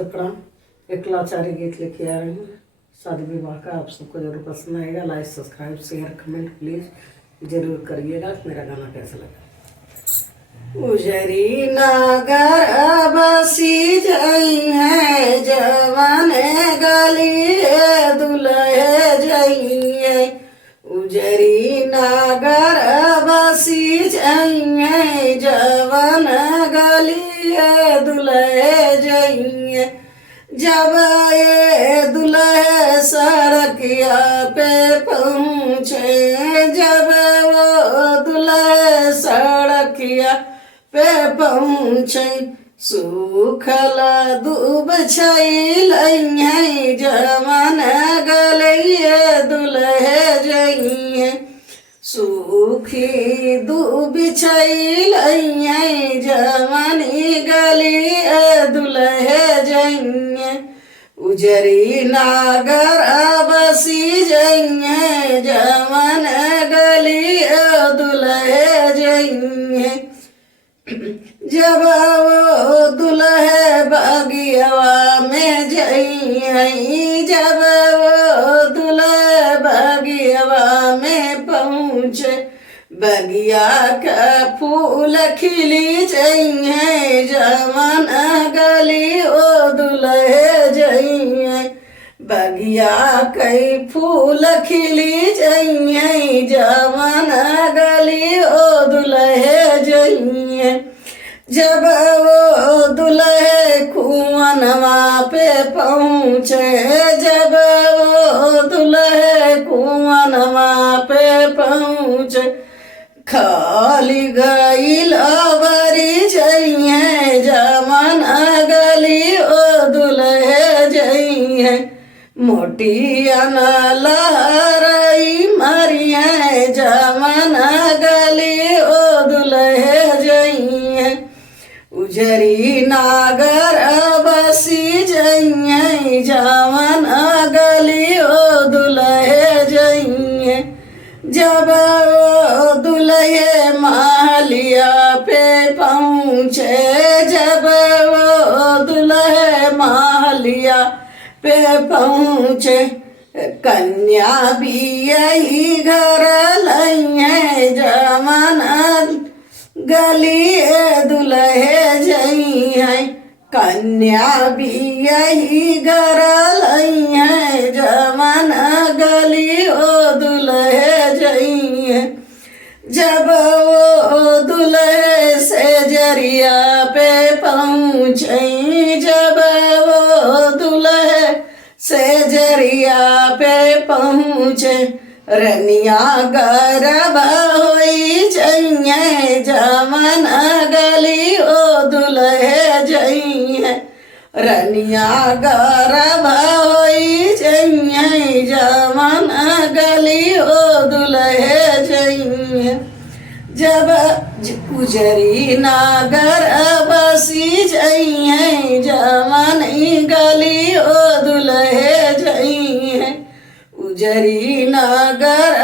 नमस्ते प्रणाम। एक लाचारी गीत लेके आ रही हूँ शादी विवाह का। आप सबको जरूर पसंद आएगा। Like subscribe share comment please जरूर करिएगा। मेरा गाना कैसा लगा। उजरी नगर बसी जई है जवन गली दुल्हे जइए। उजरी नगर बसी जई है जवन गली दुल्हे जइए। जब ये दुल्हे सड़किया पे पहुँचे, जब वो दुल्हे सड़किया पे पहुँचे, सूखला दूब छैलैहे जवन गलिए दुल्हे जइए। सूखी दूब छैलैहे जवनी गलिए दुल्हे जइए। उजरी नागर बसी जइए जवन गलिए दुल्हे जइए। जब वो दुल्हे बगियावा में जइए, जब वो दुल्हे बगियावा में पहुँचे, बगिया का फूल खिली जइए जवन गली ओ दुल्हे जइए। बगिया कई फूल खिली जइए जवन गली ओ दुल्हे जइए। जब वो दुल्हे कुआनवा पे पहुँचे, जब वो दुल्हे कुआनवा पे पहुँचे, खाली गईल अवरी जइए जवन गली ओ दुल्हे जइए। मोटी लहरई मरिए जवन गली ओ दुल्हे जइए। उजरी नागर बसी जइए जवन गली ओ दुल्हे जइए। जब वो दुल्हे महलिया पे पहुँचे, जब वो दुल्हे महलिया पे पहुँचे, कन्या भी यही घर लइए जवन गली दुल्हे जइए। कन्या भी यही घर लइए जवन गली ओ दुल्हे जइए। जब वो दुल्हे से जरिया पे पहुँचे, जब वो दुल्हे से जरिया पे पहुँचे, रनिया गर्भ होई जइए जवन गली ओ दुल्हे जइए। रनिया गर्भ होई जइए जवन गली ओ दुल्हे जइए। जब उजरी नागर बसी जइए जवन गली ओ दुल्हे जइए। उजरी नागर